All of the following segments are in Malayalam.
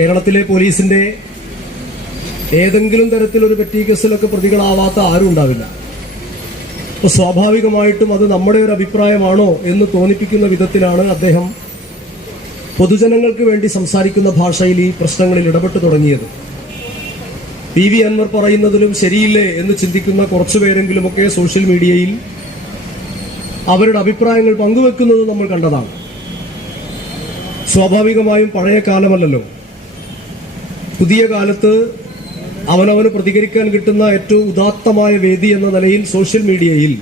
കേരളത്തിലെ പോലീസിന്റെ ഏതെങ്കിലും തരത്തിലൊരു പെറ്റി കേസിലൊക്കെ പ്രതികളാവാത്ത ആരും ഉണ്ടാവില്ല. അപ്പൊ സ്വാഭാവികമായിട്ടും അത് നമ്മുടെ ഒരു അഭിപ്രായമാണോ എന്ന് തോന്നിപ്പിക്കുന്ന വിധത്തിലാണ് അദ്ദേഹം പൊതുജനങ്ങൾക്ക് വേണ്ടി സംസാരിക്കുന്ന ഭാഷയിൽ ഈ പ്രശ്നങ്ങളിൽ ഇടപെട്ട് തുടങ്ങിയത്. പി വി അൻവർ പറയുന്നതിലും ശരിയില്ലേ എന്ന് ചിന്തിക്കുന്ന കുറച്ചുപേരെങ്കിലുമൊക്കെ സോഷ്യൽ മീഡിയയിൽ അവരുടെ അഭിപ്രായങ്ങൾ പങ്കുവെക്കുന്നത് നമ്മൾ കണ്ടതാണ്. സ്വാഭാവികമായും പഴയ കാലമല്ലല്ലോ. പുതിയ കാലത്ത് അവനവന് പ്രതികരിക്കാൻ കിട്ടുന്ന ഏറ്റവും ഉദാത്തമായ വേദി എന്ന നിലയിൽ സോഷ്യൽ മീഡിയയിൽ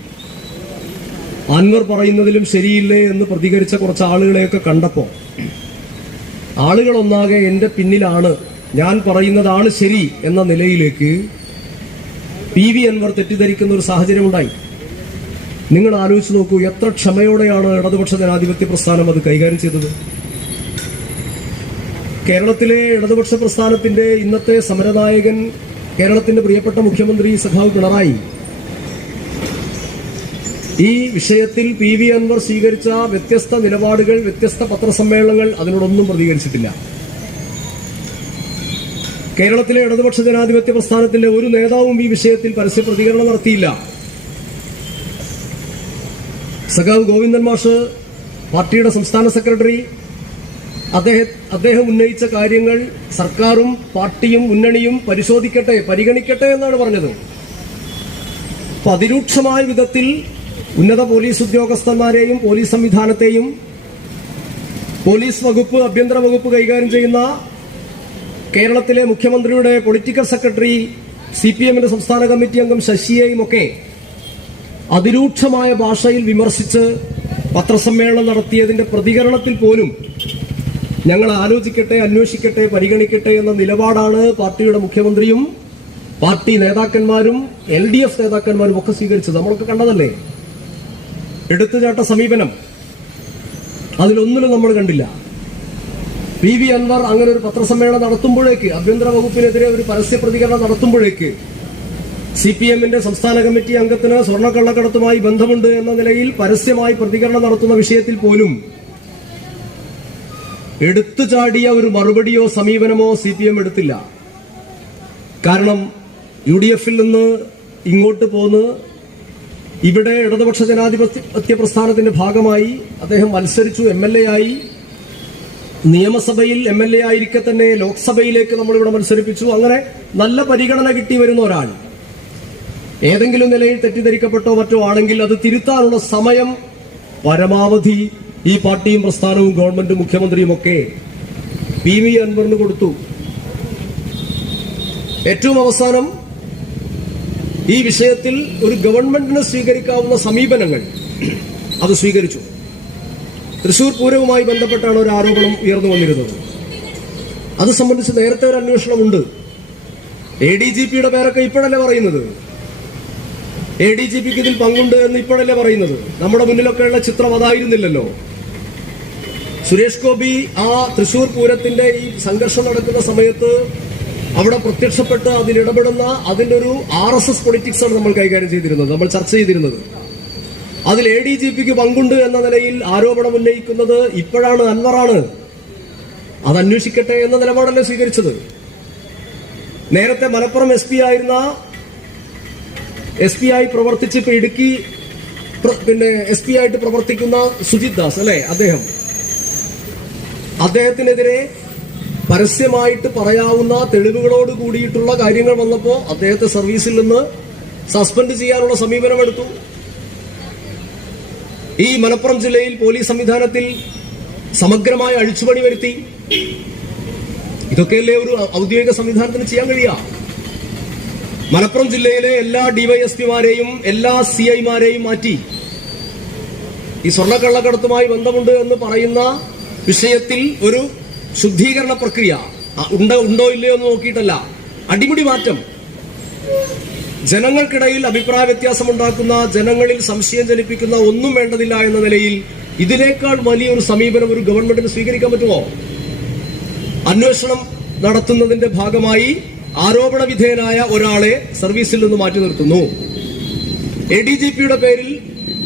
അൻവർ പറയുന്നതിലും ശരിയില്ലേ എന്ന് പ്രതികരിച്ച കുറച്ച് ആളുകളെയൊക്കെ കണ്ടപ്പോൾ ആളുകൾ ഒന്നാകെ എന്റെ പിന്നിലാണ് ഞാൻ പറയുന്നതാണ് ശരി എന്ന നിലയിലേക്ക് പി വി അൻവർ തെറ്റിദ്ധരിക്കുന്ന ഒരു സാഹചര്യം ഉണ്ടായി നിങ്ങൾ ആലോചിച്ച് നോക്കൂ എത്ര ക്ഷമയോടെയാണ് ഇടതുപക്ഷ ജനാധിപത്യ പ്രസ്ഥാനം അത് കൈകാര്യം ചെയ്തത്? കേരളത്തിലെ ഇടതുപക്ഷ പ്രസ്ഥാനത്തിന്റെ ഇന്നത്തെ സമരനായകൻ കേരളത്തിന്റെ പ്രിയപ്പെട്ട മുഖ്യമന്ത്രി സഖാവ് പിണറായി. ഈ വിഷയത്തിൽ പി വി അൻവർ സ്വീകരിച്ച വ്യത്യസ്ത നിലപാടുകൾ വ്യത്യസ്ത പത്രസമ്മേളനങ്ങൾ അതിനോടൊന്നും പ്രതികരിച്ചിട്ടില്ല. കേരളത്തിലെ ഇടതുപക്ഷ ജനാധിപത്യ പ്രസ്ഥാനത്തിന്റെ ഒരു നേതാവും ഈ വിഷയത്തിൽ പരസ്യ പ്രതികരണം നടത്തിയില്ല. സഖാവ് ഗോവിന്ദൻ മാഷ് പാർട്ടിയുടെ സംസ്ഥാന സെക്രട്ടറി അദ്ദേഹം അദ്ദേഹം ഉന്നയിച്ച കാര്യങ്ങൾ സർക്കാരും പാർട്ടിയും മുന്നണിയും പരിശോധിക്കട്ടെ പരിഗണിക്കട്ടെ എന്നാണ് പറഞ്ഞത്. അതിരൂക്ഷമായ വിധത്തിൽ ഉന്നത പോലീസ് ഉദ്യോഗസ്ഥന്മാരെയും പോലീസ് സംവിധാനത്തെയും പോലീസ് വകുപ്പ് ആഭ്യന്തര വകുപ്പ് കൈകാര്യം ചെയ്യുന്ന കേരളത്തിലെ മുഖ്യമന്ത്രിയുടെ പൊളിറ്റിക്കൽ സെക്രട്ടറി സി പി എമ്മിന്റെ സംസ്ഥാന കമ്മിറ്റി അംഗം ശശിയെയും ഒക്കെ അതിരൂക്ഷമായ ഭാഷയിൽ വിമർശിച്ച് പത്രസമ്മേളനം നടത്തിയതിന്റെ പ്രതികരണത്തിൽ പോലും ഞങ്ങൾ ആലോചിക്കട്ടെ അന്വേഷിക്കട്ടെ പരിഗണിക്കട്ടെ എന്ന നിലപാടാണ് പാർട്ടിയുടെ മുഖ്യമന്ത്രിയും പാർട്ടി നേതാക്കന്മാരും എൽ ഡി എഫ് നേതാക്കന്മാരും ഒക്കെ സ്വീകരിച്ചത്. നമ്മളൊക്കെ കണ്ടതല്ലേ? എടുത്തുചാട്ട സമീപനം. അതിലൊന്നിലും നമ്മൾ കണ്ടില്ല. പി വി അൻവർ അങ്ങനെ ഒരു പത്രസമ്മേളനം നടത്തുമ്പോഴേക്ക് ആഭ്യന്തര വകുപ്പിനെതിരെ ഒരു പരസ്യ പ്രതികരണം നടത്തുമ്പോഴേക്ക് സി പി എമ്മിന്റെ സംസ്ഥാന കമ്മിറ്റി അംഗത്തിന് സ്വർണക്കള്ളക്കടത്തുമായി ബന്ധമുണ്ട് എന്ന നിലയിൽ പരസ്യമായി പ്രതികരണം നടത്തുന്ന വിഷയത്തിൽ പോലും എടുത്തു ചാടിയ ഒരു മറുപടിയോ സമീപനമോ സി പി എം എടുത്തില്ല. കാരണം യു ഡി എഫിൽ നിന്ന് ഇങ്ങോട്ട് പോന്ന് ഇവിടെ ഇടതുപക്ഷ ജനാധിപത്യ പ്രസ്ഥാനത്തിന്റെ ഭാഗമായി അദ്ദേഹം മത്സരിച്ചു എം എൽ എ ആയി. നിയമസഭയിൽ എം എൽ എ ആയിരിക്കെ തന്നെ ലോക്സഭയിലേക്ക് നമ്മൾ ഇവിടെ മത്സരിപ്പിച്ചു. അങ്ങനെ നല്ല പരിഗണന കിട്ടി വരുന്ന ഒരാൾ. ഏതെങ്കിലും നിലയിൽ തെറ്റിദ്ധരിക്കപ്പെട്ടോ മറ്റോ ആണെങ്കിൽ അത് തിരുത്താനുള്ള സമയം പരമാവധി ഈ പാർട്ടിയും പ്രസ്ഥാനവും ഗവൺമെന്റ് മുഖ്യമന്ത്രിയും ഒക്കെ പി വി അൻവറിന് കൊടുത്തു. ഏറ്റവും അവസാനം ഈ വിഷയത്തിൽ ഒരു ഗവൺമെന്റിന് സ്വീകരിക്കാവുന്ന സമീപനങ്ങൾ അത് സ്വീകരിച്ചു. തൃശൂർ പൂരവുമായി ബന്ധപ്പെട്ടാണ് ഒരു ആരോപണം ഉയർന്നു വന്നിരുന്നത്. അത് സംബന്ധിച്ച് നേരത്തെ ഒരു അന്വേഷണമുണ്ട്. എ ഡി ജി പിയുടെ പേരൊക്കെ ഇപ്പോഴല്ലേ പറയുന്നത്? എ ഡി ജി പിക്ക് ഇതിൽ പങ്കുണ്ട് എന്ന് ഇപ്പോഴല്ലേ പറയുന്നത്? നമ്മുടെ മുന്നിലൊക്കെയുള്ള ചിത്രം അതായിരുന്നില്ലല്ലോ. സുരേഷ് ഗോപി ആ തൃശൂർ പൂരത്തിന്റെ ഈ സംഘർഷം നടക്കുന്ന സമയത്ത് അവിടെ പ്രത്യക്ഷപ്പെട്ട് അതിലിടപെടുന്ന അതിന്റെ ഒരു ആർ എസ് എസ് പൊളിറ്റിക്സ് ആണ് നമ്മൾ കൈകാര്യം ചെയ്തിരുന്നത് നമ്മൾ ചർച്ച ചെയ്തിരുന്നത്. അതിൽ എ ഡി ജി പിക്ക് പങ്കുണ്ട് എന്ന നിലയിൽ ആരോപണം ഉന്നയിക്കുന്നത് ഇപ്പോഴാണ് അൻവറാണ്. അത് അന്വേഷിക്കട്ടെ എന്ന നിലപാടല്ലേ സ്വീകരിച്ചത്. നേരത്തെ മലപ്പുറം എസ് പി ആയിരുന്ന എസ് പി ആയി പ്രവർത്തിച്ച് ഇടുക്കി പിന്നെ എസ് പി ആയിട്ട് പ്രവർത്തിക്കുന്ന സുജിത് ദാസ് അല്ലെ? അദ്ദേഹം. അദ്ദേഹത്തിനെതിരെ പരസ്യമായിട്ട് പറയാവുന്ന തെളിവുകളോട് കൂടിയിട്ടുള്ള കാര്യങ്ങൾ വന്നപ്പോൾ അദ്ദേഹത്തെ സർവീസിൽ നിന്ന് സസ്പെൻഡ് ചെയ്യാനുള്ള സമീപനമെടുത്തു ഈ മലപ്പുറം ജില്ലയിൽ പോലീസ് സംവിധാനത്തിൽ സമഗ്രമായ അഴിച്ചുപണി വരുത്തി. ഇതൊക്കെയല്ലേ ഒരു ഔദ്യോഗിക സംവിധാനത്തിന് ചെയ്യാൻ കഴിയുക മലപ്പുറം ജില്ലയിലെ എല്ലാ ഡിവൈഎസ്പിമാരെയും എല്ലാ സി ഐമാരെയും മാറ്റി. ഈ സ്വർണക്കള്ളക്കടത്തുമായി ബന്ധമുണ്ട് എന്ന് പറയുന്ന വിഷയത്തിൽ ഒരു ശുദ്ധീകരണ പ്രക്രിയ. ഉണ്ടോ ഉണ്ടോ ഇല്ലയോ എന്ന് നോക്കിയിട്ടല്ല. അടിമുടി മാറ്റം. ജനങ്ങൾക്കിടയിൽ അഭിപ്രായ വ്യത്യാസം ഉണ്ടാക്കുന്ന ജനങ്ങളിൽ സംശയം ജനിപ്പിക്കുന്ന ഒന്നും വേണ്ടതില്ല എന്ന നിലയിൽ ഇതിനേക്കാൾ വലിയൊരു സമീപനം ഒരു ഗവൺമെന്റിന് സ്വീകരിക്കാൻ പറ്റുമോ? അന്വേഷണം നടത്തുന്നതിന്റെ ഭാഗമായി ആരോപണ വിധേയനായ ഒരാളെ സർവീസിൽ നിന്ന് മാറ്റി നിർത്തുന്നു. എ ഡി ജി പിയുടെ പേരിൽ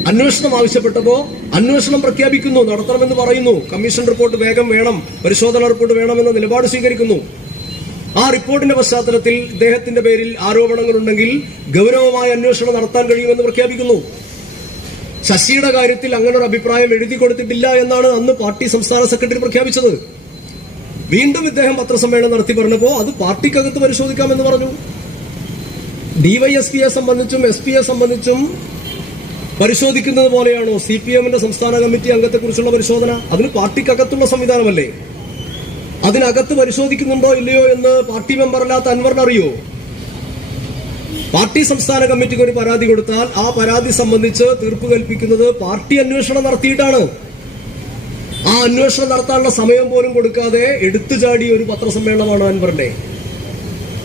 അന്വേഷണം ആവശ്യപ്പെട്ടപ്പോ അന്വേഷണം പ്രഖ്യാപിക്കുന്നു നടത്തണമെന്ന് പറയുന്നു. കമ്മീഷൻ റിപ്പോർട്ട് വേഗം വേണം പരിശോധനാ റിപ്പോർട്ട് വേണമെന്ന നിലപാട് സ്വീകരിക്കുന്നു. ആ റിപ്പോർട്ടിന്റെ പശ്ചാത്തലത്തിൽ ഇദ്ദേഹത്തിന്റെ പേരിൽ ആരോപണങ്ങൾ ഉണ്ടെങ്കിൽ ഗൗരവമായ അന്വേഷണം നടത്താൻ കഴിയുമെന്ന് പ്രഖ്യാപിക്കുന്നു. ശശിയുടെ കാര്യത്തിൽ അങ്ങനെ ഒരു അഭിപ്രായം എഴുതി കൊടുത്തിട്ടില്ല എന്നാണ് അന്ന് പാർട്ടി സംസ്ഥാന സെക്രട്ടറി പ്രഖ്യാപിച്ചത്. വീണ്ടും ഇദ്ദേഹം പത്രസമ്മേളനം നടത്തി പറഞ്ഞപ്പോൾ അത് പാർട്ടിക്കകത്ത് പരിശോധിക്കാമെന്ന് പറഞ്ഞു. ഡിവൈഎസ്പിയെ സംബന്ധിച്ചും എസ് പിയെ സംബന്ധിച്ചും പരിശോധിക്കുന്നത് പോലെയാണോ സി പി എമ്മിന്റെ സംസ്ഥാന കമ്മിറ്റി അംഗത്തെക്കുറിച്ചുള്ള പരിശോധന? അതിന് പാർട്ടിക്കകത്തുള്ള സംവിധാനമല്ലേ? അതിനകത്ത് പരിശോധിക്കുന്നുണ്ടോ ഇല്ലയോ എന്ന് പാർട്ടി മെമ്പറല്ലാത്ത അൻവറിന് അറിയോ? പാർട്ടി സംസ്ഥാന കമ്മിറ്റിക്ക് ഒരു പരാതി കൊടുത്താൽ ആ പരാതി സംബന്ധിച്ച് തീർപ്പ് കൽപ്പിക്കുന്നത് പാർട്ടി അന്വേഷണം നടത്തിയിട്ടാണ്. ആ അന്വേഷണം നടത്താനുള്ള സമയം പോലും കൊടുക്കാതെ എടുത്തു ചാടിയ ഒരു പത്രസമ്മേളനമാണ് അൻവറിന്റെ.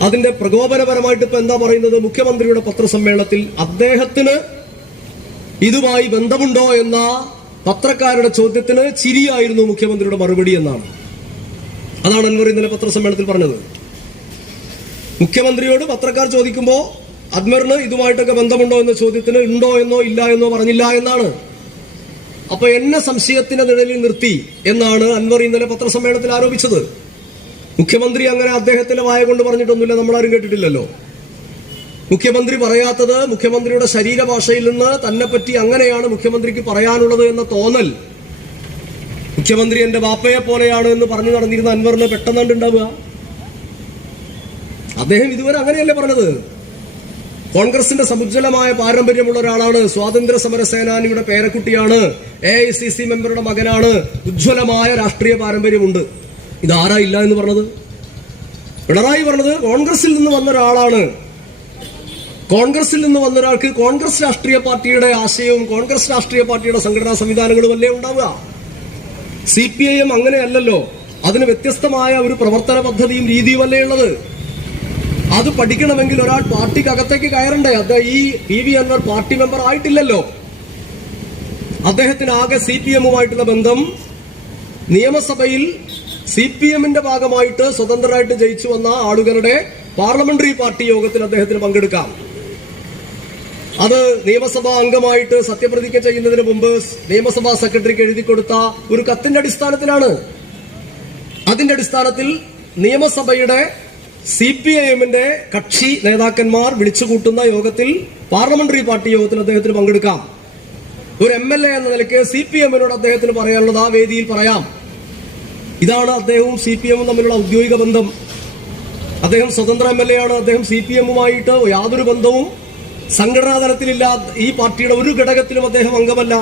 അതിന്റെ പ്രകോപനപരമായിട്ട് ഇപ്പൊ എന്താ പറയുന്നത്? മുഖ്യമന്ത്രിയുടെ പത്രസമ്മേളനത്തിൽ അദ്ദേഹത്തിന് ഇതുമായി ബന്ധമുണ്ടോ എന്ന പത്രക്കാരുടെ ചോദ്യത്തിന് ചിരിയായിരുന്നു മുഖ്യമന്ത്രിയുടെ മറുപടി എന്നാണ്. അതാണ് അൻവർ ഇന്നലെ പത്രസമ്മേളനത്തിൽ പറഞ്ഞത്. മുഖ്യമന്ത്രിയോട് പത്രക്കാർ ചോദിക്കുമ്പോൾ അദ്മറിന് ഇതുമായിട്ടൊക്കെ ബന്ധമുണ്ടോ എന്ന ചോദ്യത്തിന് ഉണ്ടോ എന്നോ ഇല്ല എന്നോ പറഞ്ഞില്ല എന്നാണ്. അപ്പൊ എന്നെ സംശയത്തിന്റെ നിഴലിൽ നിർത്തി എന്നാണ് അൻവർ ഇന്നലെ പത്രസമ്മേളനത്തിൽ ആരോപിച്ചത്. മുഖ്യമന്ത്രി അങ്ങനെ അദ്ദേഹത്തിന്റെ വായ കൊണ്ട് പറഞ്ഞിട്ടൊന്നുമില്ല നമ്മളാരും കേട്ടിട്ടില്ലല്ലോ. മുഖ്യമന്ത്രി പറയാത്തത് മുഖ്യമന്ത്രിയുടെ ശരീരഭാഷയിൽ നിന്ന് തന്നെ പറ്റി അങ്ങനെയാണ് മുഖ്യമന്ത്രിക്ക് പറയാനുള്ളത് എന്ന തോന്നൽ. മുഖ്യമന്ത്രി എന്റെ ബാപ്പയെ പോലെയാണ് എന്ന് പറഞ്ഞു നടന്നിരുന്ന അൻവറിന് പെട്ടെന്നുണ്ടാവുക അദ്ദേഹം ഇതുവരെ അങ്ങനെയല്ലേ പറഞ്ഞത്? കോൺഗ്രസിന്റെ സമുജ്വലമായ പാരമ്പര്യമുള്ള ഒരാളാണ്. സ്വാതന്ത്ര്യ സമര സേനാനിയുടെ പേരക്കുട്ടിയാണ്. എ ഐ സി സി മെമ്പറുടെ മകനാണ്. ഉജ്ജ്വലമായ രാഷ്ട്രീയ പാരമ്പര്യമുണ്ട്. ഇതാരാ ഇല്ല എന്ന് പറഞ്ഞത്? പിണറായി പറഞ്ഞത് കോൺഗ്രസിൽ നിന്ന് വന്ന ഒരാളാണ്. കോൺഗ്രസിൽ നിന്ന് വന്ന ഒരാൾക്ക് കോൺഗ്രസ് രാഷ്ട്രീയ പാർട്ടിയുടെ ആശയവും കോൺഗ്രസ് രാഷ്ട്രീയ പാർട്ടിയുടെ സംഘടനാ സംവിധാനങ്ങളും അല്ലേ ഉണ്ടാവുക? സി പി ഐ എം അങ്ങനെയല്ലല്ലോ. അതിന് വ്യത്യസ്തമായ ഒരു പ്രവർത്തന പദ്ധതിയും രീതിയും അല്ലേ ഉള്ളത്. അത് പഠിക്കണമെങ്കിൽ ഒരാൾ പാർട്ടിക്കകത്തേക്ക് കയറണ്ടേ? അത് ഈ P V Anvar party member ആയിട്ടില്ലല്ലോ. അദ്ദേഹത്തിന് ആകെ സി പി എമ്മുമായിട്ടുള്ള ബന്ധം നിയമസഭയിൽ സി പി എമ്മിന്റെ ഭാഗമായിട്ട് സ്വതന്ത്രമായിട്ട് ജയിച്ചു വന്ന ആളുകളുടെ പാർലമെന്ററി പാർട്ടി യോഗത്തിൽ അദ്ദേഹത്തിന് പങ്കെടുക്കാം. അത് നിയമസഭാ അംഗമായിട്ട് സത്യപ്രതിജ്ഞ ചെയ്യുന്നതിന് മുമ്പ് നിയമസഭാ സെക്രട്ടറിക്ക് എഴുതി കൊടുത്ത ഒരു കത്തിന്റെ അടിസ്ഥാനത്തിലാണ്. അതിന്റെ അടിസ്ഥാനത്തിൽ നിയമസഭയുടെ സി പി ഐ എമ്മിന്റെ കക്ഷി നേതാക്കന്മാർ വിളിച്ചുകൂട്ടുന്ന യോഗത്തിൽ പാർലമെന്ററി പാർട്ടി യോഗത്തിൽ അദ്ദേഹത്തിന് പങ്കെടുക്കാം. ഒരു എം എൽ എ എന്ന നിലയ്ക്ക് സി പി എമ്മിനോട് അദ്ദേഹത്തിന് പറയാനുള്ളത് ആ വേദിയിൽ പറയാം. ഇതാണ് അദ്ദേഹവും സി പി എമ്മും തമ്മിലുള്ള ഔദ്യോഗിക ബന്ധം. അദ്ദേഹം സ്വതന്ത്ര എം എൽ എ ആണ്. അദ്ദേഹം സി പി എമ്മുമായിട്ട് യാതൊരു ബന്ധവും സംഘടനാ തലത്തിലില്ല ഈ പാർട്ടിയുടെ ഒരു ഘടകത്തിലും അദ്ദേഹം അംഗമല്ല.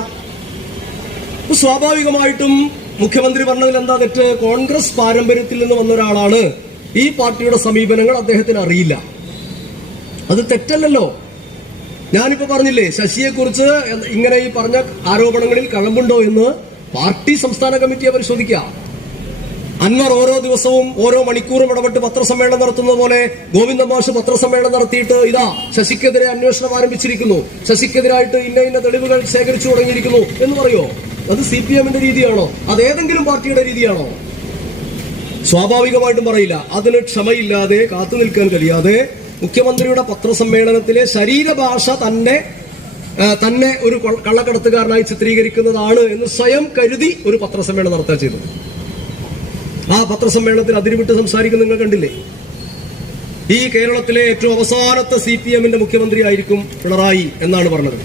സ്വാഭാവികമായിട്ടും മുഖ്യമന്ത്രി പറഞ്ഞതിൽ എന്താ തെറ്റ്? കോൺഗ്രസ് പാരമ്പര്യത്തിൽ നിന്ന് വന്ന ഒരാളാണ് ഈ പാർട്ടിയുടെ സമീപനങ്ങൾ അദ്ദേഹത്തിന് അറിയില്ല. അത് തെറ്റല്ലല്ലോ. ഞാനിപ്പോ പറഞ്ഞില്ലേ ശശിയെ കുറിച്ച് ഇങ്ങനെ ഈ പറഞ്ഞ ആരോപണങ്ങളിൽ കഴമ്പുണ്ടോ എന്ന് പാർട്ടി സംസ്ഥാന കമ്മിറ്റിയെ പരിശോധിക്കാം. അൻവർ ഓരോ ദിവസവും ഓരോ മണിക്കൂറും ഇടപെട്ട് പത്രസമ്മേളനം നടത്തുന്നത് പോലെ ഗോവിന്ദ മാഷ് പത്രസമ്മേളനം നടത്തിയിട്ട് ഇതാ ശശിക്കെതിരെ അന്വേഷണം ആരംഭിച്ചിരിക്കുന്നു. ശശിക്കെതിരായിട്ട് ഇന്ന ഇന്ന തെളിവുകൾ ശേഖരിച്ചു തുടങ്ങിയിരിക്കുന്നു. എന്ന് പറയോ? അത് സി പി എമ്മിന്റെ രീതിയാണോ? അത് ഏതെങ്കിലും പാർട്ടിയുടെ രീതിയാണോ? സ്വാഭാവികമായിട്ടും പറയില്ല. അതിന് ക്ഷമയില്ലാതെ കാത്തു നിൽക്കാൻ കഴിയാതെ മുഖ്യമന്ത്രിയുടെ പത്രസമ്മേളനത്തിലെ ശരീരഭാഷ തന്നെ തന്നെ ഒരു കള്ളക്കടത്തുകാരനായി ചിത്രീകരിക്കുന്നതാണ് എന്ന് സ്വയം കരുതി ഒരു പത്രസമ്മേളനം നടത്താൻ ചെയ്തത്. ആ പത്രസമ്മേളനത്തിൽ അതിരുവിട്ട് സംസാരിക്കുന്ന നിങ്ങൾ കണ്ടില്ലേ? ഈ കേരളത്തിലെ ഏറ്റവും അവസാനത്തെ സി പി എമ്മിന്റെ മുഖ്യമന്ത്രി ആയിരിക്കും പിണറായി എന്നാണ് പറഞ്ഞത്.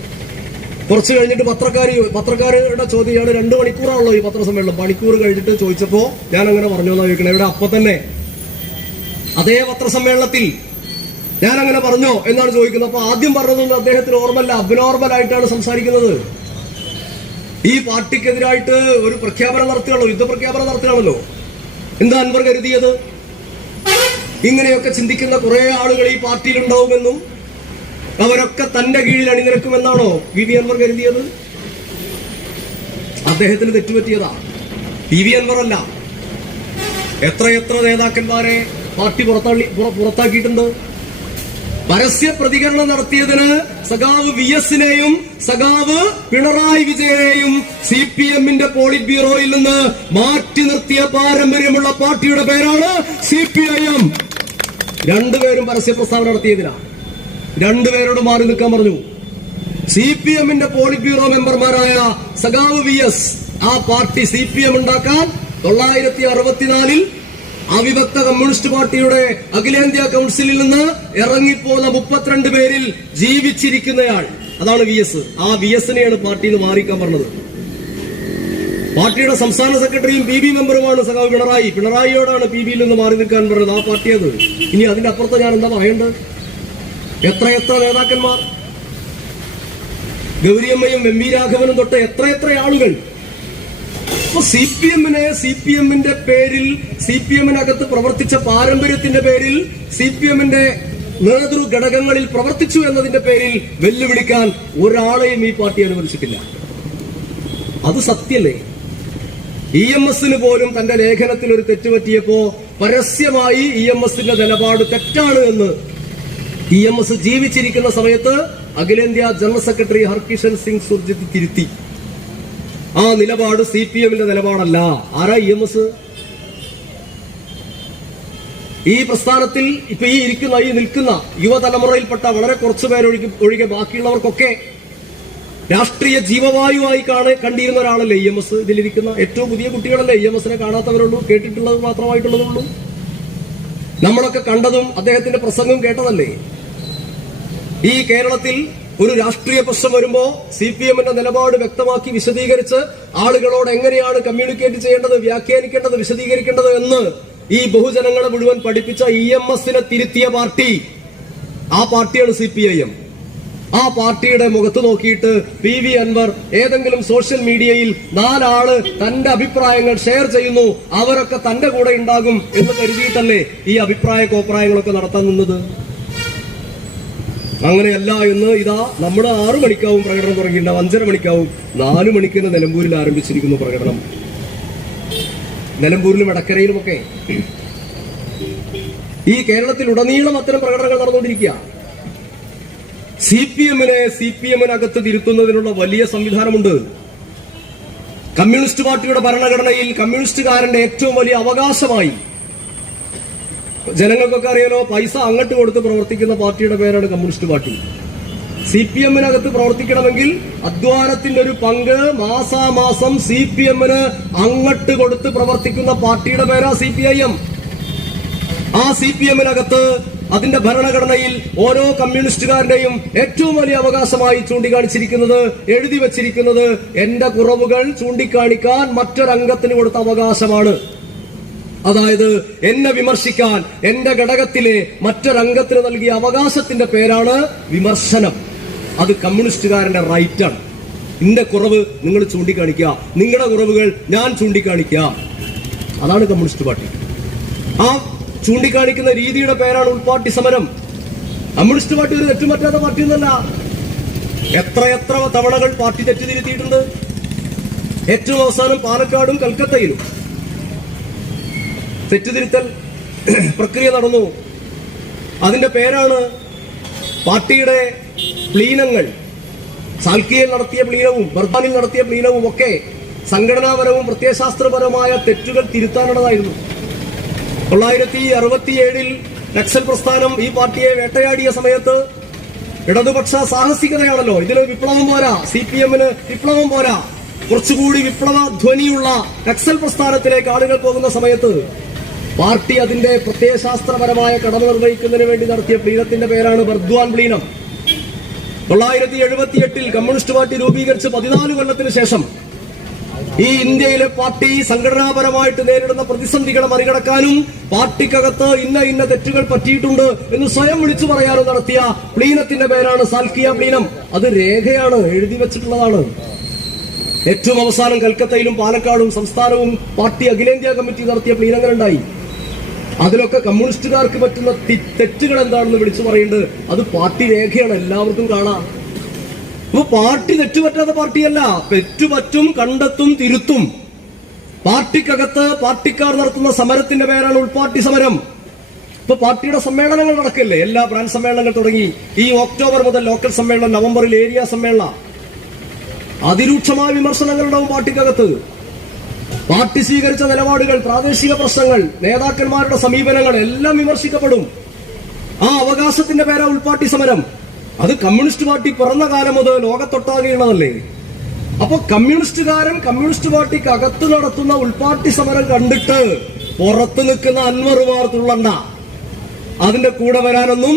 കുറച്ച് കഴിഞ്ഞിട്ട് പത്രക്കാർ പത്രക്കാരുടെ ചോദ്യമാണ് രണ്ട് മണിക്കൂറാണല്ലോ ഈ പത്രസമ്മേളനം. മണിക്കൂർ കഴിഞ്ഞിട്ട് ചോദിച്ചപ്പോ ഞാൻ അങ്ങനെ പറഞ്ഞു എന്നാ ചോദിക്കണേ. ഇവിടെ അപ്പൊ തന്നെ. അതേ പത്രസമ്മേളനത്തിൽ ഞാൻ അങ്ങനെ പറഞ്ഞോ എന്നാണ് ചോദിക്കുന്നത്. അപ്പൊ ആദ്യം പറഞ്ഞതൊന്നും അദ്ദേഹത്തിന് ഓർമ്മല്ല. അബ്നോർമൽ ആയിട്ടാണ് സംസാരിക്കുന്നത്. ഈ പാർട്ടിക്കെതിരായിട്ട് ഒരു പ്രഖ്യാപനം നടത്തുകയാണല്ലോ. യുദ്ധപ്രഖ്യാപനം നടത്തുകയാണല്ലോ. എന്താ അൻവർ കരുതിയത്? ഇങ്ങനെയൊക്കെ ചിന്തിക്കുന്ന കുറെ ആളുകൾ ഈ പാർട്ടിയിൽ ഉണ്ടാവുമെന്നും അവരൊക്കെ തന്റെ കീഴിൽ അണിനിരക്കുമെന്നാണോ വി വി അൻവർ കരുതിയത്? അദ്ദേഹത്തിന് തെറ്റുപറ്റിയതാ. പി വി അൻവർ അല്ല. എത്രയെത്ര നേതാക്കന്മാരെ പാർട്ടി പുറത്തള്ളി പുറത്താക്കിയിട്ടുണ്ട്? പരസ്യ പ്രതികരണം നടത്തിയതിന് സഖാവ് വി എസിനെയും സഖാവ് പിണറായി വിജയനെയും സി പി എമ്മിന്റെ പോളിറ്റ് ബ്യൂറോയിൽ നിന്ന് മാറ്റി നിർത്തിയ പാരമ്പര്യമുള്ള പാർട്ടിയുടെ പേരാണ് സി പി ഐ എം. രണ്ടുപേരും പരസ്യ പ്രസ്താവന നടത്തിയതിനാ രണ്ടുപേരോട് മാറി നിൽക്കാൻ പറഞ്ഞു. സി പി എമ്മിന്റെ പോളിറ്റ് ബ്യൂറോ മെമ്പർമാരായ സഖാവ് വി എസ് ആ പാർട്ടി സി പി എം ഉണ്ടാക്കാൻ തൊള്ളായിരത്തി അറുപത്തിനാലിൽ അവിഭക്ത കമ്മ്യൂണിസ്റ്റ് പാർട്ടിയുടെ അഖിലേന്ത്യാ കൗൺസിലിൽ നിന്ന് ഇറങ്ങിപ്പോന്ന മുപ്പത്തിരണ്ട് പേരിൽ ജീവിച്ചിരിക്കുന്നയാൾ. അതാണ് വി എസ്. ആ വി എസിനെയാണ് പാർട്ടിയിൽ നിന്ന് മാറിക്കാൻ പറഞ്ഞത്. പാർട്ടിയുടെ സംസ്ഥാന സെക്രട്ടറിയും പി ബി മെമ്പറുമാണ് സഖാവ് പിണറായി. പിണറായിയോടാണ് പി ബിയിൽ നിന്ന് മാറി നിൽക്കാൻ പറഞ്ഞത് ആ പാർട്ടി അത്. ഇനി അതിന്റെ അപ്പുറത്ത് ഞാൻ എന്താ പറയേണ്ടത്? എത്ര എത്ര നേതാക്കന്മാർ? ഗൗരിയമ്മയും എം വി രാഘവനും തൊട്ട് എത്ര എത്ര ആളുകൾ സി പി എമ്മിനെ സി പി എമ്മിന്റെ പേരിൽ സി പി എമ്മിനകത്ത് പ്രവർത്തിച്ച പാരമ്പര്യത്തിന്റെ പേരിൽ സി പി എമ്മിന്റെ നേതൃ ഘടകങ്ങളിൽ പ്രവർത്തിച്ചു എന്നതിന്റെ പേരിൽ വെല്ലുവിളിക്കാൻ ഒരാളെയും ഈ പാർട്ടി അനുവദിച്ചിട്ടില്ല. അത് സത്യല്ലേ ഇ എം എസിന് പോലും തന്റെ ലേഖനത്തിൽ ഒരു തെറ്റ് പറ്റിയപ്പോ പരസ്യമായി ഇ എം എസിന്റെ നിലപാട് തെറ്റാണ് എന്ന് ഇ എം എസ് ജീവിച്ചിരിക്കുന്ന സമയത്ത് അഖിലേന്ത്യാ ജനറൽ സെക്രട്ടറി ഹർകിഷൻ സിംഗ് സുർജിത്ത് തിരുത്തി. ആ നിലപാട് സി പി എമ്മിന്റെ നിലപാടല്ല. ആരാ ഇ എം എസ് ഈ പ്രസ്ഥാനത്തിൽ ഇപ്പൊ ഈ ഇരിക്കുന്ന ഈ നിൽക്കുന്ന യുവതലമുറയിൽപ്പെട്ട വളരെ കുറച്ചു പേരൊഴികെ ഒഴികെ ബാക്കിയുള്ളവർക്കൊക്കെ രാഷ്ട്രീയ ജീവവായുവായി കാണെ കണ്ടിരുന്ന ഒരാളല്ലേ ഇ എം എസ് ഇതിലിരിക്കുന്ന ഏറ്റവും പുതിയ കുട്ടികളല്ലേ ഇ എം എസിനെ കാണാത്തവരുള്ളൂ കേട്ടിട്ടുള്ളത് മാത്രമായിട്ടുള്ളതുള്ളൂ. നമ്മളൊക്കെ കണ്ടതും അദ്ദേഹത്തിന്റെ പ്രസംഗം കേട്ടതല്ലേ? ഈ കേരളത്തിൽ ഒരു രാഷ്ട്രീയ പ്രശ്നം വരുമ്പോ സി പി എമ്മിന്റെ നിലപാട് വ്യക്തമാക്കി വിശദീകരിച്ച് ആളുകളോട് എങ്ങനെയാണ് കമ്മ്യൂണിക്കേറ്റ് ചെയ്യേണ്ടത് വ്യാഖ്യാനിക്കേണ്ടത് വിശദീകരിക്കേണ്ടത് എന്ന് ഈ ബഹുജനങ്ങളെ മുഴുവൻ പഠിപ്പിച്ച ഇ എം എസിനെ തിരുത്തിയ പാർട്ടി. ആ പാർട്ടിയാണ് സി പി ഐ എം. ആ പാർട്ടിയുടെ മുഖത്ത് നോക്കിയിട്ട് പി വി അൻവർ ഏതെങ്കിലും സോഷ്യൽ മീഡിയയിൽ നാലാൾ തന്റെ അഭിപ്രായങ്ങൾ ഷെയർ ചെയ്യുന്നു അവരൊക്കെ തന്റെ കൂടെ ഉണ്ടാകും എന്ന് കരുതിയിട്ടല്ലേ ഈ അഭിപ്രായ കോപ്രായങ്ങളൊക്കെ നടത്താൻ നിന്നത്? അങ്ങനെയല്ല എന്ന് ഇതാ നമ്മുടെ ആറു മണിക്കാവും പ്രകടനം തുടങ്ങിയിട്ടുണ്ടാവും അഞ്ചര മണിക്കാവും. നാലു മണിക്ക് നിലമ്പൂരിൽ ആരംഭിച്ചിരിക്കുന്നു പ്രകടനം. നിലമ്പൂരിലും ഇടക്കരയിലുമൊക്കെ ഈ കേരളത്തിൽ ഉടനീളം അത്തരം പ്രകടനങ്ങൾ നടന്നുകൊണ്ടിരിക്കുക. സി പി എമ്മിനെ സി പി എമ്മിനകത്ത് തിരുത്തുന്നതിനുള്ള വലിയ സംവിധാനമുണ്ട്. കമ്മ്യൂണിസ്റ്റ് പാർട്ടിയുടെ ഭരണഘടനയിൽ കമ്മ്യൂണിസ്റ്റുകാരന്റെ ഏറ്റവും വലിയ അവകാശമായി ജനങ്ങൾക്കൊക്കെ അറിയാലോ പൈസ അങ്ങോട്ട് കൊടുത്ത് പ്രവർത്തിക്കുന്ന പാർട്ടിയുടെ പേരാണ് കമ്മ്യൂണിസ്റ്റ് പാർട്ടി. സി പി എമ്മിനകത്ത് പ്രവർത്തിക്കണമെങ്കിൽ അധ്വാനത്തിന്റെ ഒരു പങ്ക് മാസാമാസം സി പി എമ്മിന് അങ്ങോട്ട് കൊടുത്ത് പ്രവർത്തിക്കുന്ന പാർട്ടിയുടെ പേരാ സി പി ഐ എം. ആ സി പി എമ്മിനകത്ത് അതിന്റെ ഭരണഘടനയിൽ ഓരോ കമ്മ്യൂണിസ്റ്റുകാരുടെയും ഏറ്റവും വലിയ അവകാശമായി ചൂണ്ടിക്കാണിച്ചിരിക്കുന്നത് എഴുതി വച്ചിരിക്കുന്നത് എന്റെ കുറവുകൾ ചൂണ്ടിക്കാണിക്കാൻ മറ്റൊരംഗത്തിന് കൊടുത്ത അവകാശമാണ്. അതായത് എന്നെ വിമർശിക്കാൻ എന്റെ ഘടകത്തിലെ മറ്റൊരംഗത്തിന് നൽകിയ അവകാശത്തിന്റെ പേരാണ് വിമർശനം. അത് കമ്മ്യൂണിസ്റ്റുകാരന്റെ റൈറ്റാണ്. എന്റെ കുറവ് നിങ്ങൾ ചൂണ്ടിക്കാണിക്കുക. നിങ്ങളുടെ കുറവുകൾ ഞാൻ ചൂണ്ടിക്കാണിക്കുക. അതാണ് കമ്മ്യൂണിസ്റ്റ് പാർട്ടി. ആ ചൂണ്ടിക്കാണിക്കുന്ന രീതിയുടെ പേരാണ് ഉൾപാർട്ടി സമരം. കമ്മ്യൂണിസ്റ്റ് പാർട്ടി ഒരു തെറ്റുമറ്റാത്ത പാർട്ടി ഒന്നല്ല എത്ര എത്ര തവണകൾ പാർട്ടി തെറ്റിതിരുത്തിയിട്ടുണ്ട്. ഏറ്റവും അവസാനം പാലക്കാടും കൽക്കത്തയിലും. തെറ്റുതിരുത്തൽ പ്രക്രിയ നടന്നു. അതിന്റെ പേരാണ് പാർട്ടിയുടെ പ്ലീനങ്ങൾ. സാൽക്കിയയിൽ നടത്തിയ പ്ലീനവും ബർദാനിൽ നടത്തിയ പ്ലീനവും ഒക്കെ സംഘടനാപരവും പ്രത്യയശാസ്ത്രപരവുമായ തെറ്റുകൾ തിരുത്താനുള്ളതായിരുന്നു. തൊള്ളായിരത്തി അറുപത്തിയേഴിൽ നക്സൽ പ്രസ്ഥാനം ഈ പാർട്ടിയെ വേട്ടയാടിയ സമയത്ത് ഇടതുപക്ഷ സാഹസികതയാണല്ലോ. ഇതിന് വിപ്ലവം പോരാ. സി പി എമ്മിന് വിപ്ലവം പോരാ. കുറച്ചുകൂടി വിപ്ലവ ധ്വനിയുള്ള നക്സൽ പ്രസ്ഥാനത്തിലേക്ക് ആളുകൾ പോകുന്ന സമയത്ത് പാർട്ടി അതിന്റെ പ്രത്യയശാസ്ത്രപരമായ കടമ നിർവഹിക്കുന്നതിന് വേണ്ടി നടത്തിയ പ്ലീനത്തിന്റെ പേരാണ് ബർദ്വാൻ പ്ലീനം തൊള്ളായിരത്തി എഴുപത്തി എട്ടിൽ കമ്മ്യൂണിസ്റ്റ് പാർട്ടി രൂപീകരിച്ച് പതിനാല് കൊല്ലത്തിന് ശേഷം ഈ ഇന്ത്യയിലെ പാർട്ടി സംഘടനാപരമായിട്ട് നേരിടുന്ന പ്രതിസന്ധികളെ മറികടക്കാനും പാർട്ടിക്കകത്ത് ഇന്ന ഇന്ന തെറ്റുകൾ പറ്റിയിട്ടുണ്ട് എന്ന് സ്വയം വിളിച്ചു പറയാനും നടത്തിയ പ്ലീനത്തിന്റെ പേരാണ് സാൽക്കിയ പ്ലീനം അത് രേഖയാണ് എഴുതി വെച്ചിട്ടുള്ളതാണ്. ഏറ്റവും അവസാനം കൽക്കത്തയിലും പാലക്കാടും സംസ്ഥാനവും പാർട്ടി അഖിലേന്ത്യാ കമ്മിറ്റി നടത്തിയ പ്ലീനങ്ങളുണ്ടായി അതിലൊക്കെ കമ്മ്യൂണിസ്റ്റുകാർക്ക് പറ്റുന്ന തെറ്റുകൾ എന്താണെന്ന് വിളിച്ചു പറയുന്നത് അത് പാർട്ടി രേഖയാണ്. എല്ലാവർക്കും കാണാം. അപ്പൊ പാർട്ടി തെറ്റുപറ്റാത്ത പാർട്ടിയല്ല. തെറ്റുപറ്റും കണ്ടെത്തും തിരുത്തും. പാർട്ടിക്കകത്ത് പാർട്ടിക്കാർ നടത്തുന്ന സമരത്തിന്റെ പേരാണ് ഉൾപാർട്ടി സമരം. ഇപ്പൊ പാർട്ടിയുടെ സമ്മേളനങ്ങൾ നടക്കില്ലേ? എല്ലാ ബ്രാൻഡ് സമ്മേളനങ്ങൾ തുടങ്ങി. ഈ ഒക്ടോബർ മുതൽ ലോക്കൽ സമ്മേളനം നവംബറിൽ ഏരിയ സമ്മേളനം. അതിരൂക്ഷമായ വിമർശനങ്ങൾ ഉണ്ടാവും പാർട്ടിക്കകത്ത്. പാർട്ടി സ്വീകരിച്ച നിലപാടുകൾ പ്രാദേശിക പ്രശ്നങ്ങൾ നേതാക്കന്മാരുടെ സമീപനങ്ങൾ എല്ലാം വിമർശിക്കപ്പെടും. ആ അവകാശത്തിന്റെ പേരാ ഉൾപാർട്ടി സമരം. അത് കമ്മ്യൂണിസ്റ്റ് പാർട്ടി പിറന്ന കാലം മുതൽ ലോകത്തൊട്ടാകെയുള്ളതല്ലേ? അപ്പൊ കമ്മ്യൂണിസ്റ്റുകാരൻ കമ്മ്യൂണിസ്റ്റ് പാർട്ടിക്ക് അകത്ത് നടത്തുന്ന ഉൾപാർട്ടി സമരം കണ്ടിട്ട് പുറത്ത് നിൽക്കുന്ന അൻവറുമാർ തുള്ളണ്ട അതിന്റെ കൂടെ വരാനൊന്നും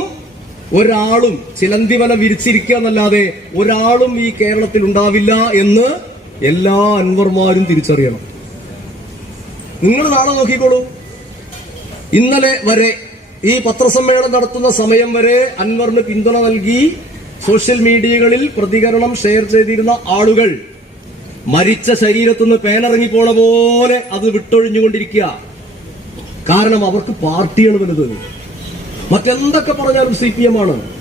ഒരാളും ചിലന്തി വല വിരിച്ചിരിക്കുക എന്നല്ലാതെ ഒരാളും ഈ കേരളത്തിൽ ഉണ്ടാവില്ല എന്ന് എല്ലാ അൻവർമാരും തിരിച്ചറിയണം. നിങ്ങൾ നാളെ നോക്കിക്കോളൂ. ഇന്നലെ വരെ ഈ പത്രസമ്മേളനം നടത്തുന്ന സമയം വരെ അൻവറിന് പിന്തുണ നൽകി സോഷ്യൽ മീഡിയകളിൽ പ്രതികരണം ഷെയർ ചെയ്തിരുന്ന ആളുകൾ മരിച്ച ശരീരത്തുനിന്ന് പേനിറങ്ങി പോലെ അത് വിട്ടൊഴിഞ്ഞുകൊണ്ടിരിക്കുക. കാരണം അവർക്ക് പാർട്ടിയാണ് വലുത്. മറ്റെന്തൊക്കെ പറഞ്ഞാലും സി പി എം ആണ്.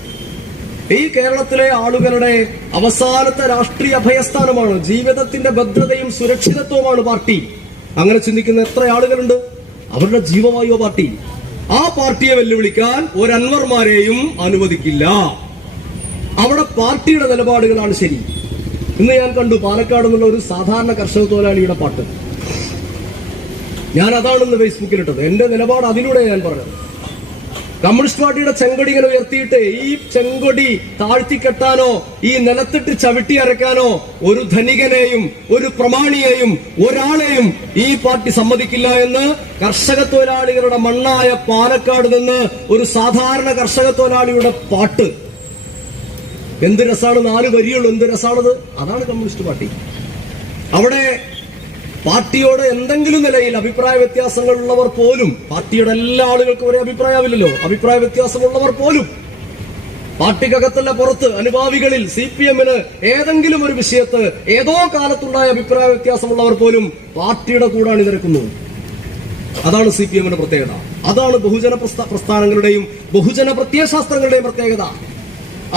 ഈ കേരളത്തിലെ ആളുകളുടെ അവസാനത്തെ രാഷ്ട്രീയ അഭയസ്ഥാനമാണ്. ജീവിതത്തിന്റെ ഭദ്രതയും സുരക്ഷിതത്വമാണ് പാർട്ടി. അങ്ങനെ ചിന്തിക്കുന്ന എത്ര ആളുകളുണ്ട്? അവരുടെ ജീവവായു പാർട്ടി. ആ പാർട്ടിയെ വെല്ലുവിളിക്കാൻ ഒരു അൻവർമാരെയും അനുവദിക്കില്ല. അവിടെ പാർട്ടിയുടെ നിലപാടുകളാണ് ശരി. ഇന്ന് ഞാൻ കണ്ടു പാലക്കാട് എന്നുള്ള ഒരു സാധാരണ കർഷക തൊഴിലാളിയുടെ പാട്ട്. ഞാൻ അതാണ് ഫേസ്ബുക്കിൽ ഇട്ടത്. എന്റെ നിലപാട് അതിലൂടെ ഞാൻ പറഞ്ഞത്. കമ്മ്യൂണിസ്റ്റ് പാർട്ടിയുടെ ചെങ്കൊടി ഇങ്ങനെ ഉയർത്തിയിട്ട് ഈ ചെങ്കൊടി താഴ്ത്തിക്കെട്ടാനോ ഈ നിലത്തിട്ട് ചവിട്ടി അരക്കാനോ ഒരു ധനികനെയും ഒരു പ്രമാണിയെയും ഒരാളെയും ഈ പാർട്ടി സമ്മതിക്കില്ല എന്ന് കർഷക തൊഴിലാളികളുടെ മണ്ണായ പാലക്കാട് നിന്ന് ഒരു സാധാരണ കർഷക തൊഴിലാളിയുടെ പാട്ട്. എന്ത് രസാണ് നാല് വരിയുള്ളൂ എന്ത് രസാണത് അതാണ് കമ്മ്യൂണിസ്റ്റ് പാർട്ടി. അവിടെ പാർട്ടിയോട് എന്തെങ്കിലും നിലയിൽ അഭിപ്രായ വ്യത്യാസങ്ങൾ ഉള്ളവർ പോലും പാർട്ടിയുടെ എല്ലാ ആളുകൾക്കും ഒരേ അഭിപ്രായമില്ലല്ലോ. അഭിപ്രായ വ്യത്യാസമുള്ളവർ പോലും. പാർട്ടിക്കകത്തല്ല പുറത്ത് അനുഭാവികളിൽ സി പി എമ്മിന് ഏതെങ്കിലും ഒരു വിഷയത്ത് ഏതോ കാലത്തുണ്ടായ അഭിപ്രായ വ്യത്യാസമുള്ളവർ പോലും പാർട്ടിയുടെ കൂടാണ് നിരക്കുന്നത് അതാണ് സി പി എമ്മിന്റെ പ്രത്യേകത. അതാണ് ബഹുജന പ്രസ്ഥാനങ്ങളുടെയും ബഹുജന പ്രത്യയശാസ്ത്രങ്ങളുടെയും പ്രത്യേകത.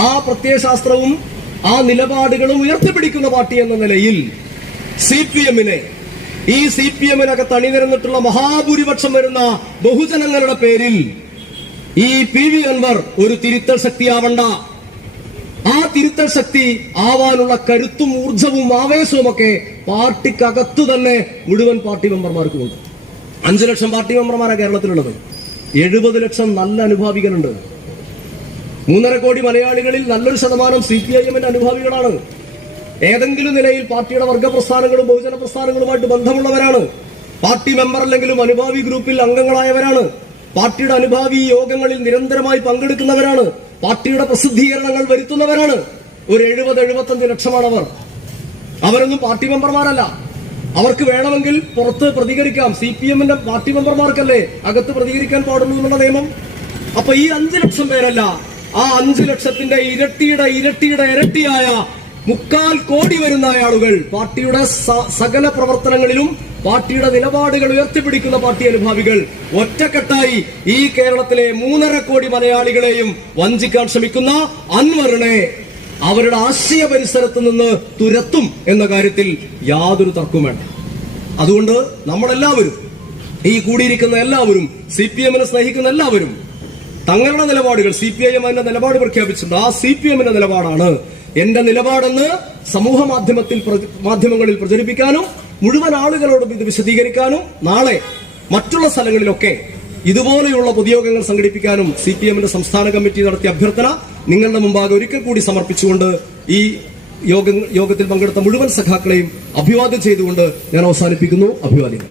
ആ പ്രത്യയശാസ്ത്രവും ആ നിലപാടുകളും ഉയർത്തിപ്പിടിക്കുന്ന പാർട്ടി എന്ന നിലയിൽ സി പി എമ്മിനെ ഈ സി പി എമ്മിനകത്ത് അണിനിരന്നിട്ടുള്ള മഹാഭൂരിപക്ഷം വരുന്ന ബഹുജനങ്ങളുടെ പേരിൽ ഈ പി വി അൻവർ ഒരു തിരുത്തൽ ശക്തിയാവണ്ട. ആ തിരുത്തൽ ശക്തി ആവാനുള്ള കരുത്തും ഊർജവും ആവേശവും ഒക്കെ പാർട്ടിക്കകത്തു തന്നെ മുഴുവൻ പാർട്ടി മെമ്പർമാർക്കുമുണ്ട്. അഞ്ചു ലക്ഷം പാർട്ടി മെമ്പർമാരാണ് കേരളത്തിലുള്ളത്. എഴുപത് ലക്ഷം നല്ല അനുഭാവികളുണ്ട്. മൂന്നര കോടി മലയാളികളിൽ നല്ലൊരു ശതമാനം സി പി ഐ എമ്മിന്റെ അനുഭാവികളാണ്. ഏതെങ്കിലും നിലയിൽ പാർട്ടിയുടെ വർഗ പ്രസ്ഥാനങ്ങളും ബഹുജന പ്രസ്ഥാനങ്ങളുമായിട്ട് ബന്ധമുള്ളവരാണ്. പാർട്ടി മെമ്പർ അല്ലെങ്കിലും അനുഭാവി ഗ്രൂപ്പിൽ അംഗങ്ങളായവരാണ്. പാർട്ടിയുടെ അനുഭാവി യോഗങ്ങളിൽ നിരന്തരമായി പങ്കെടുക്കുന്നവരാണ്. പാർട്ടിയുടെ പ്രസിദ്ധീകരണങ്ങൾ വരുത്തുന്നവരാണ്. ഒരു എഴുപത് എഴുപത്തഞ്ച് ലക്ഷമാണ് അവർ അവരൊന്നും പാർട്ടി മെമ്പർമാരല്ല. അവർക്ക് വേണമെങ്കിൽ പുറത്ത് പ്രതികരിക്കാം. സി പി എമ്മിന്റെ പാർട്ടി മെമ്പർമാർക്കല്ലേ അകത്ത് പ്രതികരിക്കാൻ പാടുള്ളൂ എന്നുള്ള നിയമം? അപ്പൊ ഈ അഞ്ചു ലക്ഷം പേരല്ല ആ അഞ്ചു ലക്ഷത്തിന്റെ ഇരട്ടിയുടെ ഇരട്ടിയുടെ ഇരട്ടിയായ മുക്കാൽ കോടി വരുന്ന ആളുകൾ പാർട്ടിയുടെ സകല പ്രവർത്തനങ്ങളിലും പാർട്ടിയുടെ നിലപാടുകൾ ഉയർത്തിപ്പിടിക്കുന്ന പാർട്ടി അനുഭാവികൾ ഒറ്റക്കെട്ടായി ഈ കേരളത്തിലെ മൂന്നര കോടി മലയാളികളെയും വഞ്ചിക്കാൻ ശ്രമിക്കുന്ന അൻവറിനെ അവരുടെ ആശയ പരിസരത്ത് നിന്ന് തുരത്തും എന്ന കാര്യത്തിൽ യാതൊരു തർക്കവും വേണ്ട. അതുകൊണ്ട് നമ്മളെല്ലാവരും ഈ കൂടിയിരിക്കുന്ന എല്ലാവരും സി പി എമ്മിനെ സ്നേഹിക്കുന്ന എല്ലാവരും തങ്ങളുടെ നിലപാടുകൾ സി പി ഐ എം അതിന്റെ നിലപാട് പ്രഖ്യാപിച്ചിട്ടുണ്ട്. ആ സി പി എമ്മിന്റെ നിലപാടാണ് എന്റെ നിലപാടെന്ന് സമൂഹ മാധ്യമത്തിൽ മാധ്യമങ്ങളിൽ പ്രചരിപ്പിക്കാനും മുഴുവൻ ആളുകളോടും ഇത് വിശദീകരിക്കാനും നാളെ മറ്റുള്ള സ്ഥലങ്ങളിലൊക്കെ ഇതുപോലെയുള്ള പൊതുയോഗങ്ങൾ സംഘടിപ്പിക്കാനും സി പി എമ്മിന്റെ സംസ്ഥാന കമ്മിറ്റി നടത്തിയ അഭ്യർത്ഥന നിങ്ങളുടെ മുമ്പാകെ ഒരിക്കൽ കൂടി സമർപ്പിച്ചുകൊണ്ട് ഈ യോഗ യോഗത്തിൽ പങ്കെടുത്ത മുഴുവൻ സഖാക്കളെയും അഭിവാദ്യം ചെയ്തുകൊണ്ട് ഞാൻ അവസാനിപ്പിക്കുന്നു. അഭിവാദ്യം